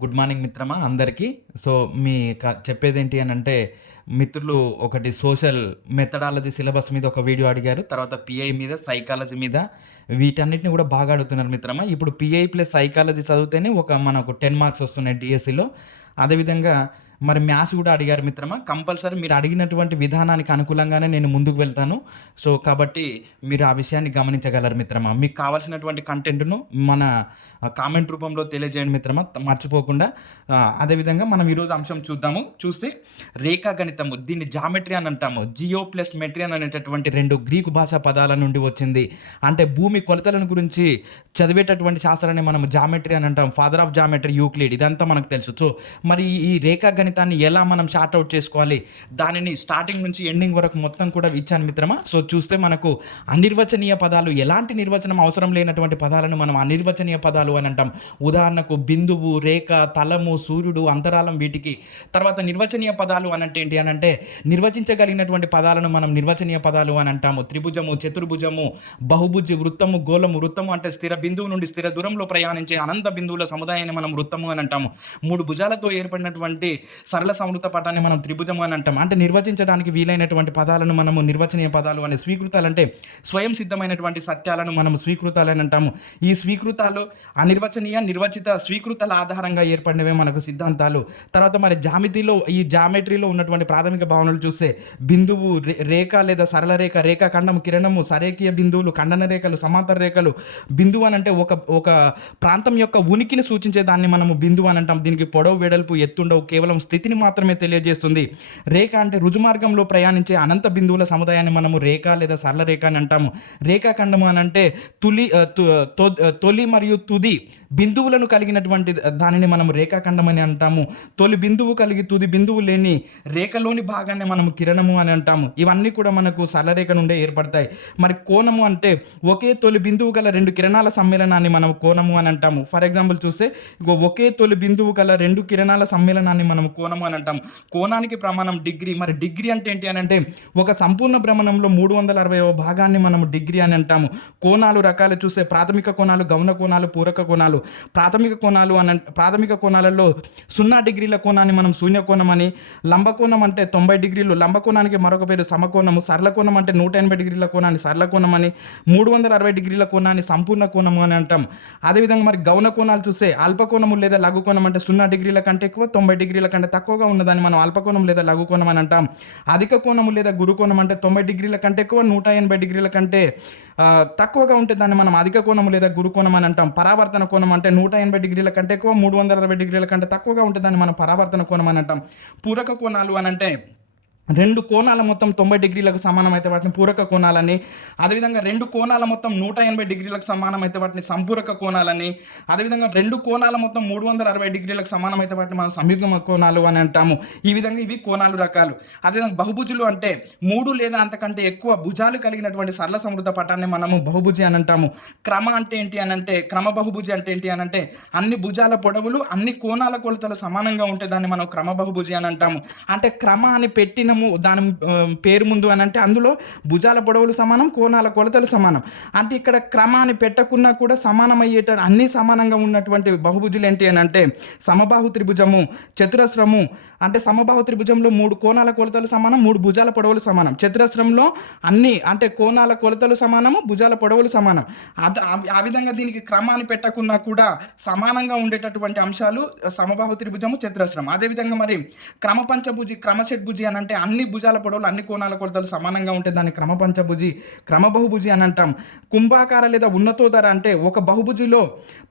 Good morning మిత్రమా అందరికీ. So, మీ చెప్పేదేంటి అనంటే, మిత్రులు ఒకటి సోషల్ మెథడాలజీ సిలబస్ మీద ఒక వీడియో అడిగారు. తర్వాత పీఐ మీద, సైకాలజీ మీద వీటన్నిటిని కూడా బాగా అడుగుతున్నారు మిత్రమా. ఇప్పుడు పీఐ ప్లస్ సైకాలజీ చదివితేనే మనకు 10 మార్క్స్ వస్తున్నాయి డీఎస్సీలో. అదేవిధంగా మరి మ్యాథ్స్ కూడా అడిగారు మిత్రమా. కంపల్సరీ మీరు అడిగినటువంటి విధానానికి అనుకూలంగానే నేను ముందుకు వెళ్తాను. సో, కాబట్టి మీరు ఆ విషయాన్ని గమనించగలరు మిత్రమా. మీకు కావాల్సినటువంటి కంటెంట్‌ను మన కామెంట్ రూపంలో తెలియజేయండి మిత్రమా మర్చిపోకుండా. అదేవిధంగా మనం ఈరోజు అంశం చూస్తే రేఖాగణితము, దీన్ని జామెట్రీ అని అంటాము. జియో ప్లస్ మెట్రియన్ అనేటటువంటి 2 గ్రీకు భాషా పదాల నుండి వచ్చింది. అంటే భూమి కొలతలను గురించి చదివేటటువంటి శాస్త్రాన్ని మనం జామెట్రీ అని అంటాం. ఫాదర్ ఆఫ్ జామెట్రీ యూక్లిడ్, ఇదంతా మనకు తెలుసు. సో, మరి ఈ రేఖాగణితాన్ని ఎలా మనం షార్ట్ అవుట్ చేసుకోవాలి, దానిని స్టార్టింగ్ నుంచి ఎండింగ్ వరకు మొత్తం కూడా ఇచ్చాను మిత్రమా. సో, చూస్తే మనకు అనిర్వచనీయ పదాలు, ఎలాంటి నిర్వచనం అవసరం లేనటువంటి పదాలను మనం అనిర్వచనీయ పదాలు అని అంటాం. ఉదాహరణకు బిందువు, రేఖ, తలము, సూర్యుడు, అంతరాళం, వీటికి. తర్వాత నిర్వచనీయ పదాలు అనంటే ఏంటి అనంటే, నిర్వచించగలిగినటువంటి పదాలను మనం నిర్వచనీయ పదాలు అని అంటాము. త్రిభుజము, చతుర్భుజము, బహుభుజి, వృత్తము, గోళము. వృత్తము అంటే స్థిర బిందువు నుండి స్థిర దూరంలో ప్రయాణించే అనంత బిందువుల సముదాయాన్ని మనం వృత్తము అని అంటాము. 3 భుజాలతో ఏర్పడినటువంటి సరళ సంవృత పటాన్ని మనం త్రిభుజము అని అంటాం. అంటే నిర్వచించడానికి వీలైనటువంటి పదాలను మనము నిర్వచనీయ పదాలు అని. స్వీకృతాలు అంటే స్వయం సిద్ధమైనటువంటి సత్యాలను మనం స్వీకృతాలు అని అంటాము. ఈ స్వీకృతాలు అనిర్వచనీయ, నిర్వచిత, స్వీకృతాల ఆధారంగా ఏర్పడినవే మనకు సిద్ధాంతాలు. తర్వాత మరి జామెట్రీలో ఉన్నటువంటి ప్రాథమిక భావనలు చూస్తే బిందువు, రేఖ లేదా సరళ రేఖ, రేఖాఖండము, కిరణము, సరేఖీయ బిందువులు, ఖండన రేఖలు, సమాంతర రేఖలు. బిందువు అని అంటే ఒక ప్రాంతం యొక్క ఉనికిని సూచించే దాన్ని మనము బిందువు అని అంటాం. దీనికి పొడవు, వెడల్పు, ఎత్తుండవు, కేవలం స్థితిని మాత్రమే తెలియజేస్తుంది. రేఖ అంటే రుజుమార్గంలో ప్రయాణించే అనంత బిందువుల సముదాయాన్ని మనము రేఖ లేదా సరళ రేఖ అని అంటాము. రేఖాఖండము అని అంటే తొలి మరియు తుది బిందువులను కలిగినటువంటి దానిని మనం రేఖాఖండం అని అంటాము. తొలి బిందువు కలిగి తుది బిందువు లేని రేఖలోని భాగాన్ని మనం కిరణము అని అంటాము. ఇవన్నీ కూడా మనకు సరళరేఖ నుండే ఏర్పడతాయి. మరి కోణము అంటే ఒకే తొలి బిందువు గల 2 కిరణాల సమ్మేళనాన్ని మనం కోణము అని అంటాము. ఫర్ ఎగ్జాంపుల్ చూస్తే ఒకే తొలి బిందువు గల 2 కిరణాల సమ్మేళనాన్ని మనం కోణము అని అంటాము. కోణానికి ప్రమాణం డిగ్రీ. మరి డిగ్రీ అంటే ఏంటి అని అంటే, ఒక సంపూర్ణ భ్రమణంలో 360వ భాగాన్ని మనం డిగ్రీ అని అంటాము. కోణాలు రకాలు చూస్తే ప్రాథమిక కోణాలు, గౌణ కోణాలు, పూరక కోణాలు. ప్రాథమిక కోణాలలో 0 డిగ్రీల కోణాన్ని మనం శూన్యకోణం అని, లంబకోణం అంటే 90 డిగ్రీలు, లంబకోణానికి మరొక పేరు సమకోణము, సరళకోణం అంటే 180 డిగ్రీల కోణాన్ని సరళకోణం అని, 360 డిగ్రీల కోణాన్ని సంపూర్ణ కోణము అని అంటాం. అదేవిధంగా మరి గౌణ కోణాలు చూస్తే అల్పకోణము లేదా లఘుకోణం అంటే 0 డిగ్రీల కంటే ఎక్కువ, 90 డిగ్రీల కంటే తక్కువగా ఉన్నదాన్ని మనం అల్పకోణం లేదా లఘుకోణం అని అంటాం. అధిక కోణము లేదా గురుకోణం అంటే 90 డిగ్రీల కంటే ఎక్కువ, 180 డిగ్రీల కంటే తక్కువగా ఉంటే దాన్ని మనం అధిక కోణము లేదా గురుకోణం అని అంటాం. పరావర్తన కోణం అంటే 180 డిగ్రీల కంటే ఎక్కువ, 360 డిగ్రీల కంటే తక్కువగా ఉంటే దాన్ని మనం పరావర్తన కోణం అని అంటాం. పూరక కోణాలు అని అంటే 2 కోణాల మొత్తం 90 డిగ్రీలకు సమానమైతే వాటిని పూరక కోణాలని, అదేవిధంగా 2 కోణాల మొత్తం 180 డిగ్రీలకు సమానమైతే వాటిని సంపూరక కోణాలని, అదేవిధంగా 2 కోణాల మొత్తం 360 డిగ్రీలకు సమానమైతే వాటిని మనం సంయుగ్మ కోణాలు అని అంటాము. ఈ విధంగా ఇవి కోణాలు రకాలు. అదేవిధంగా బహుభుజులు అంటే 3 లేదా అంతకంటే ఎక్కువ భుజాలు కలిగినటువంటి సరళ సమృద్ధ పటాన్ని మనము బహుభుజి అని అంటాము. క్రమ అంటే ఏంటి అని అంటే, క్రమ బహుభుజి అంటే ఏంటి అని అంటే, అన్ని భుజాల పొడవులు అన్ని కోణాల కొలతలు సమానంగా ఉంటే దాన్ని మనం క్రమ బహుభుజి అని అంటాము. అంటే క్రమ అని పెట్టిన దాని పేరు ముందు అని అంటే అందులో భుజాల పొడవులు సమానం, కోణాల కొలతలు సమానం. అంటే ఇక్కడ క్రమాన్ని పెట్టకున్నా కూడా సమానమయ్యేట అన్ని సమానంగా ఉన్నటువంటి బహుభుజులు ఏంటి అని అంటే, సమబాహు త్రిభుజము, చతురస్రము. అంటే సమబాహు త్రిభుజంలో 3 కోణాల కొలతలు సమానం, 3 భుజాల పొడవులు సమానం. చతురస్రంలో అన్ని అంటే కోణాల కొలతలు సమానము, భుజాల పొడవులు సమానం. ఆ విధంగా దీనికి క్రమాన్ని పెట్టకున్నా కూడా సమానంగా ఉండేటటువంటి అంశాలు సమబాహు త్రిభుజము, చతురస్రం. అదేవిధంగా మరి క్రమ పంచభుజి, క్రమ షడ్భుజి అని అంటే అన్ని భుజాల పొడవులు అన్ని కోణాల కొలతలు సమానంగా ఉంటే దాన్ని క్రమ పంచభుజి, క్రమ బహుభుజి అని అంటాం. కుంభాకార లేదా ఉన్నతోదర అంటే ఒక బహుభుజిలో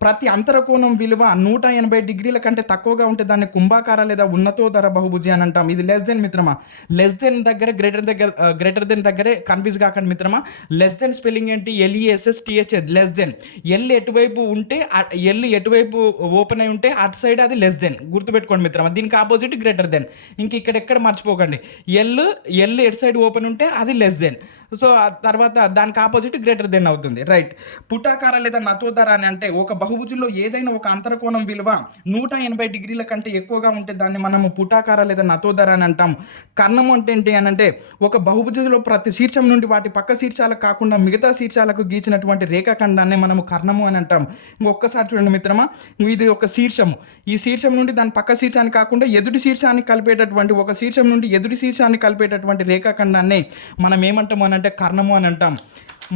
ప్రతి అంతర కోణం విలువ 180 డిగ్రీల కంటే తక్కువగా ఉంటే దాన్ని కుంభాకార లేదా ఉన్నతోదర బహుభుజి అని అంటాం. ఇది లెస్ దెన్ మిత్రమా. లెస్ దెన్ దగ్గర గ్రేటర్ దెన్ దగ్గరే కన్ఫ్యూజ్ కాకండి మిత్రమా. లెస్ దెన్ స్పెల్లింగ్ ఏంటి? LESSTH, less than. ఎల్ ఎటువైపు ఉంటే, ఎల్ ఎటువైపు ఓపెన్ అయి ఉంటే అటు సైడ్ అది లెస్ దెన్. గుర్తుపెట్టుకోండి మిత్రమా. దీనికి ఆపోజిట్ గ్రేటర్ దెన్. ఇంక ఇక్కడ ఎక్కడ మర్చిపోకండి. ఎల్ ఎల్ ఎటు సైడ్ ఓపెన్ ఉంటే అది లెస్ దెన్. సో ఆ తర్వాత దానికి ఆపోజిట్ గ్రేటర్ దెన్ అవుతుంది, రైట్. పుటాకార లేదా నతోదర అని అంటే ఒక బహుభుజంలో ఏదైనా ఒక అంతరకోణం విలువ 180 డిగ్రీల కంటే ఎక్కువగా ఉంటే దాన్ని మనము పుటాకార లేదా నతోదర అని అంటాం. కర్ణము అంటే ఏంటి అని అంటే ఒక బహుభుజంలో ప్రతి శీర్షం నుండి వాటి పక్క శీర్షాలకు కాకుండా మిగతా శీర్షాలకు గీచినటువంటి రేఖాఖండాన్ని మనము కర్ణము అని అంటాం. ఇంకొకసారి చూడండి మిత్రమా, ఇది ఒక శీర్షము, ఈ శీర్షం నుండి దాని పక్క శీర్షాన్ని కాకుండా ఎదుటి శీర్షాన్ని కలిపేటటువంటి ఒక శీర్షం నుండి ఎదుటి శీర్షాన్ని కలిపేటటువంటి రేఖాఖండాన్ని మనం ఏమంటాము అని అంటే కర్ణము అని అంటాం.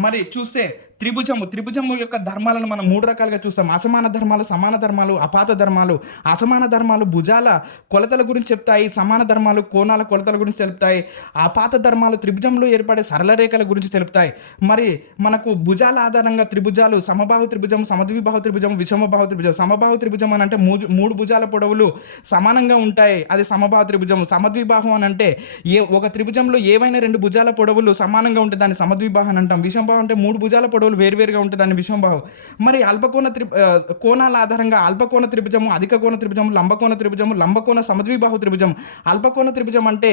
మరి చూస్తే త్రిభుజము యొక్క ధర్మాలను మనం 3 రకాలుగా చూస్తాం. అసమాన ధర్మాలు, సమాన ధర్మాలు, అపాత ధర్మాలు. అసమాన ధర్మాలు భుజాల కొలతల గురించి చెప్తాయి, సమాన ధర్మాలు కోణాల కొలతల గురించి తెలుపుతాయి. అపాత ధర్మాలు త్రిభుజంలో ఏర్పడే సరళ రేఖల గురించి తెలుపుతాయి. మరి మనకు భుజాల ఆధారంగా త్రిభుజాలు సమబాహు త్రిభుజం, సమద్విబాహు త్రిభుజం, విషమబాహు త్రిభుజం. సమబాహు త్రిభుజం అని అంటే 3 భుజాల పొడవులు సమానంగా ఉంటాయి, అది సమబాహు త్రిభుజం. సమద్విబాహు అని అంటే ఒక త్రిభుజంలో ఏవైనా 2 భుజాల పొడవులు సమానంగా ఉంటే దాన్ని సమద్విబాహు అని అంటాం. విషమబాహు అంటే 3 భుజాల పొడవులు వేరువేరుగా ఉంటుంది, దాన్ని విషమబాహు. మరి అల్పకోణ కోణాల ఆధారంగా అల్పకోణ త్రిభుజము, అధిక కోణ త్రిభుజము, లంబకోణ త్రిభుజము, లంబకోణ సమద్విబాహు త్రిభుజం. అల్పకోణ త్రిభుజం అంటే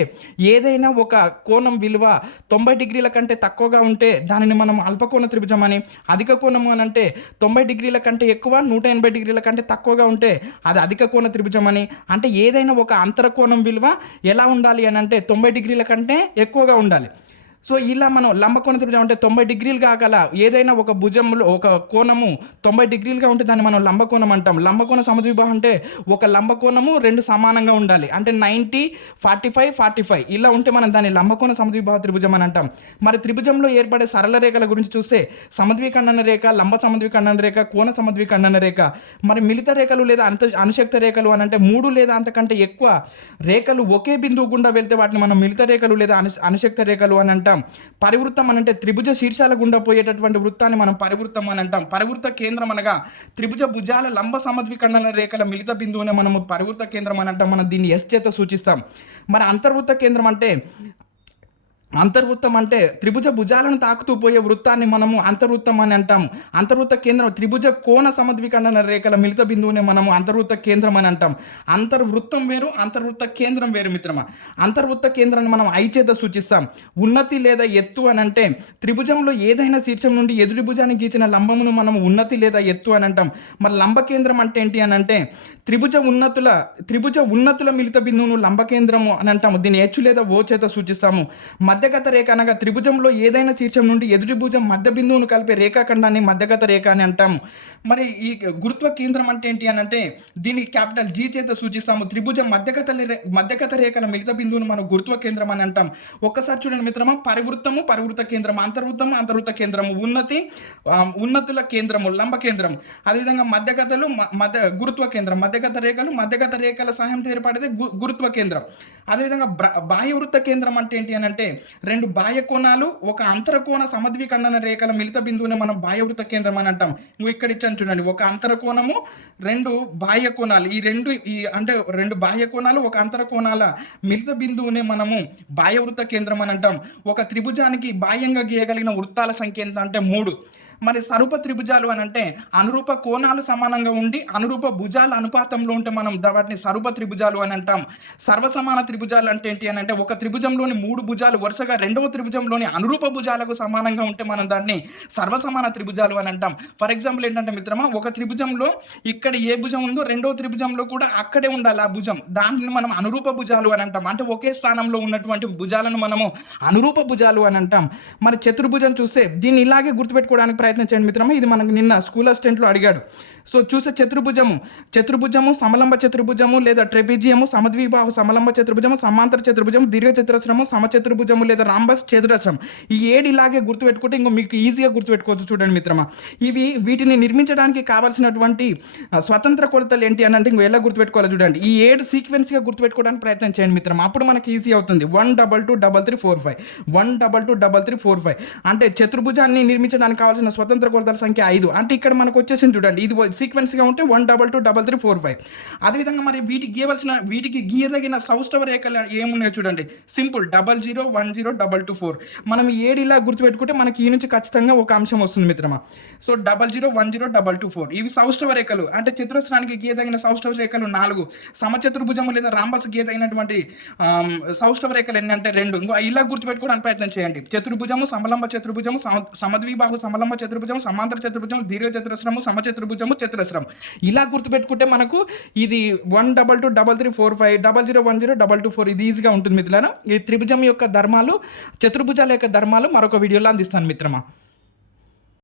ఏదైనా ఒక కోణం విలువ 90 డిగ్రీల కంటే తక్కువగా ఉంటే దానిని మనం అల్పకోణ త్రిభుజం అని. అధిక కోణము అని అంటే 90 డిగ్రీల కంటే ఎక్కువ, 180 డిగ్రీల కంటే తక్కువగా ఉంటే అది అధిక కోణ త్రిభుజం అని. అంటే ఏదైనా ఒక అంతరకోణం విలువ ఎలా ఉండాలి అని అంటే 90 డిగ్రీల కంటే ఎక్కువగా ఉండాలి. సో ఇలా మనం లంబకోణ త్రిభుజం అంటే 90 డిగ్రీలు కాగల ఏదైనా ఒక భుజంలో ఒక కోణము 90 డిగ్రీలుగా ఉంటే దాన్ని మనం లంబకోణం అంటాం. లంబకోణ సమద్విబాహు అంటే ఒక లంబకోణము 2 సమానంగా ఉండాలి, అంటే 90, 45, 45 ఇలా ఉంటే మనం దాన్ని లంబకోణ సమద్విబాహు త్రిభుజం అని అంటాం. మరి త్రిభుజంలో ఏర్పడే సరళ రేఖల గురించి చూస్తే సమద్విఖండన రేఖ, లంబ సమద్విఖండన రేఖ, కోణ సమద్విఖండన రేఖ. మరి మిలిత రేఖలు లేదా అనుశక్త రేఖలు అని అంటే 3 లేదా అంతకంటే ఎక్కువ రేఖలు ఒకే బిందువు గుండా వెళ్తే వాటిని మనం మిలిత రేఖలు లేదా అనుశక్త రేఖలు అని అంటాం. పరివృత్తం అని అంటే త్రిభుజ శీర్షాల గుండా పోయేటటువంటి వృత్తాన్ని మనం పరివృత్తం అని అంటాం. పరివృత్త కేంద్రం అనగా త్రిభుజ భుజాల లంబ సమద్విఖండన రేఖల మిలిత బిందువునే మనము పరివృత్త కేంద్రం అని అంటాం. మనం దీన్ని ఎస్ చేత సూచిస్తాం. మరి అంతర్వృత్త కేంద్రం అంటే అంతర్వృత్తం అంటే త్రిభుజ భుజాలను తాకుతూ పోయే వృత్తాన్ని మనము అంతర్వృత్తం అని అంటాము. అంతర్వృత్త కేంద్రం త్రిభుజ కోణ సమద్విఖండన రేఖల మిలిత బిందువునే మనము అంతర్వృత్త కేంద్రం అని అంటాం. అంతర్వృత్తం వేరు, అంతర్వృత్త కేంద్రం వేరు మిత్రమా. అంతర్వృత్త కేంద్రాన్ని మనం ఐ చేత సూచిస్తాం. ఉన్నతి లేదా ఎత్తు అని అంటే త్రిభుజంలో ఏదైనా శీర్షం నుండి ఎదుటి భుజాన్ని గీచిన లంబమును మనం ఉన్నతి లేదా ఎత్తు అని అంటాం. మరి లంబ కేంద్రం అంటే ఏంటి అని అంటే త్రిభుజ ఉన్నతుల మిలిత బిందువును లంబ కేంద్రము అని అంటాము. దీన్ని హెచ్ లేదా ఓ చేత సూచిస్తాము. మధ్యగత రేఖ అనగా త్రిభుజంలో ఏదైనా శీర్షం నుండి ఎదుటి భుజం మధ్య బిందువును కలిపే రేఖాఖండాన్ని మధ్యగత రేఖ అని అంటాము. మరి ఈ గురుత్వ కేంద్రం అంటే ఏంటి అని అంటే దీన్ని క్యాపిటల్ జీ చేత సూచిస్తాము. త్రిభుజం మధ్యగత రేఖల మిగతా బిందువును మనం గురుత్వ కేంద్రం అని అంటాం. ఒక్కసారి చూడండి మిత్రమా, పరివృత్త కేంద్రం, అంతర్వృత్త కేంద్రము, ఉన్నతుల కేంద్రము, లంబ కేంద్రం. అదేవిధంగా మధ్యగతలు గురుత్వ కేంద్రం, మధ్యగత రేఖల సహాయంతో ఏర్పడేది గురుత్వ కేంద్రం. అదేవిధంగా బాహ్యవృత్త కేంద్రం అంటే ఏంటి అని అంటే 2 బాహ్య కోణాలు ఒక అంతరకోణ సమద్విఖండన రేఖల మిలిత బిందువుని మనం బాహ్యవృత్త కేంద్రం అని అంటాం. నువ్వు ఇక్కడ ఇచ్చాను చూడండి, ఒక అంతరకోణము 2 బాహ్య కోణాలు, అంటే 2 బాహ్య కోణాలు ఒక అంతరకోణాల మిలిత బిందువుని మనము బాహ్యవృత్త కేంద్రం అని అంటాం. ఒక త్రిభుజానికి బాహ్యంగా గీయగలిగిన వృత్తాల సంఖ్య ఎంత అంటే 3. మరి సరూప త్రిభుజాలు అని అంటే అనురూప కోణాలు సమానంగా ఉండి అనురూప భుజాల అనుపాతంలో ఉంటే మనం వాటిని సరూప త్రిభుజాలు అని అంటాం. సర్వసమాన త్రిభుజాలు అంటే ఏంటి అని అంటే ఒక త్రిభుజంలోని 3 భుజాలు వరుసగా రెండవ త్రిభుజంలోని అనురూప భుజాలకు సమానంగా ఉంటే మనం దాన్ని సర్వసమాన త్రిభుజాలు అని అంటాం. ఫర్ ఎగ్జాంపుల్ ఏంటంటే మిత్రమా, ఒక త్రిభుజంలో ఇక్కడ ఏ భుజం ఉందో రెండవ త్రిభుజంలో కూడా అక్కడే ఉండాలి ఆ భుజం, దానిని మనం అనురూప భుజాలు అని అంటాం. అంటే ఒకే స్థానంలో ఉన్నటువంటి భుజాలను మనము అనురూప భుజాలు అని అంటాం. మరి చతుర్భుజం చూస్తే దీన్ని ఇలాగే గుర్తుపెట్టుకోవడానికి ప్రయత్నించండి మిత్రమా, ఇది మనకు నిన్న స్కూల్ అసిస్టెంట్లో అడిగాడు. సో చూసే చతుర్భుజము సమలంబ చతుర్భుజము లేదా ట్రెపిజియము, సమద్విబాహు సమలంబ చతుర్భుజము, సమాంతర చతుర్భుజము, దీర్ఘ చతురస్రము, సమచతుర్భుజము లేదా రాంబస్ చతురస్రం. ఈ 7 ఇలాగే గుర్తుపెట్టుకుంటే ఇంకో మీకు ఈజీగా గుర్తుపెట్టుకోవచ్చు. చూడండి మిత్రమా, వీటిని నిర్మించడానికి కావాల్సినటువంటి స్వతంత్ర కొలతలు ఏంటి అని అంటే ఇంకో ఎలా గుర్తుపెట్టుకోవాలి చూడండి. ఈ 7 సీక్వెన్స్గా గుర్తుపెట్టుకోవడానికి ప్రయత్నం చేయండి మిత్రమా, అప్పుడు మనకి ఈజీ అవుతుంది. 1 2 2 3 3 4 5 1 2 2 3 4 5 అంటే చతుర్భుజాన్ని నిర్మించడానికి కావాల్సిన స్వతంత్ర కొలతల సంఖ్య 5. అంటే ఇక్కడ మనకు వచ్చేసింది చూడండి, ఇది సీక్వెన్స్గా ఉంటే 1 2 2 3 3 4 5. అదేవిధంగా మరి వీటికి గీయదగిన సౌష్ఠవ రేఖలు ఏమున్నాయో చూడండి. సింపుల్ 00 10 2 2 4. మనం ఈ 7 ఇలా గుర్తుపెట్టుకుంటే మనకి ఈ నుంచి ఖచ్చితంగా ఒక అంశం వస్తుంది మిత్రమా. సో 00 10 2 2 4 ఇవి సౌష్ఠవ రేఖలు. అంటే చతురస్రానికి గీయదగిన సౌష్ఠవ రేఖలు 4, సమచతుర్భుజము లేదా రాంబస్ గీయదగినటువంటి సౌష్ఠవ రేఖలు ఎన్ని అంటే 2. ఇలా గుర్తుపెట్టుకోవడానికి ప్రయత్నం చేయండి. చతుర్భుజము, సమలంబ చతుర్భుజము, సమద్విబాహు సమలంబ చతుర్భుజం, సమాంతర చతుర్భుజం, దీర్ఘ చతురస్రము, సమచతుర్భుజము, చతురస్రం. ఇలా గుర్తుపెట్టుకుంటే మనకు ఇది 1 2 2 3 3 4 5 00 10 2 2 4 ఇది ఈజీగా ఉంటుంది మిత్రులారా. ఈ త్రిభుజం యొక్క ధర్మాలు, చతుర్భుజాల యొక్క ధర్మాలు మరొక వీడియోలో అందిస్తాను మిత్రమా.